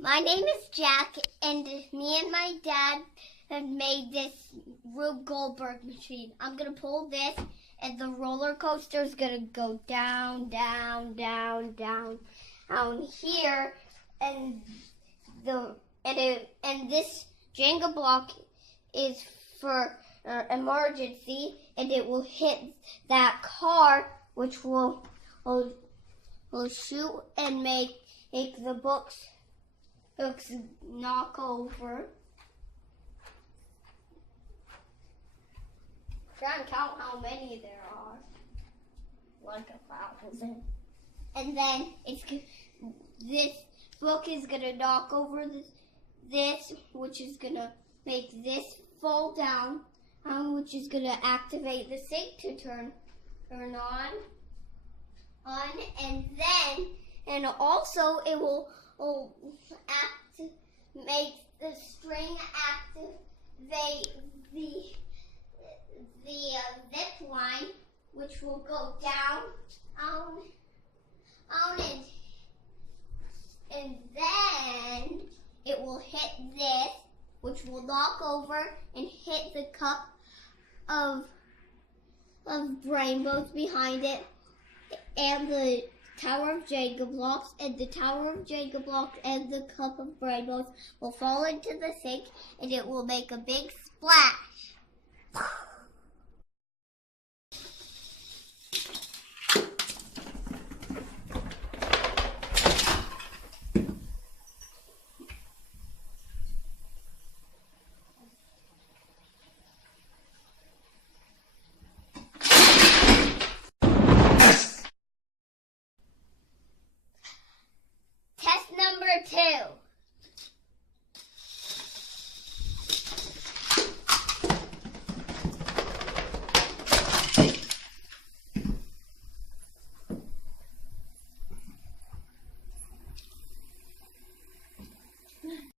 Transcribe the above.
My name is Jack, and me and my dad have made this Rube Goldberg machine. I'm going to pull this, and the roller coaster is going to go down, down, down, down, down here, and this Jenga block is for emergency, and it will hit that car, which will shoot and make the books knock over. Try and count how many there are. Like 1,000. And then this book is gonna knock over this, which is gonna make this fall down, which is gonna activate the sink to turn on, and also it will make the string activate the zip line, which will go down, and then it will hit this, which will knock over and hit the cup of Brainbows behind it, and the Tower of Jenga blocks, and the Tower of Jenga blocks and the cup of Brainbows will fall into the sink, and it will make a big splash.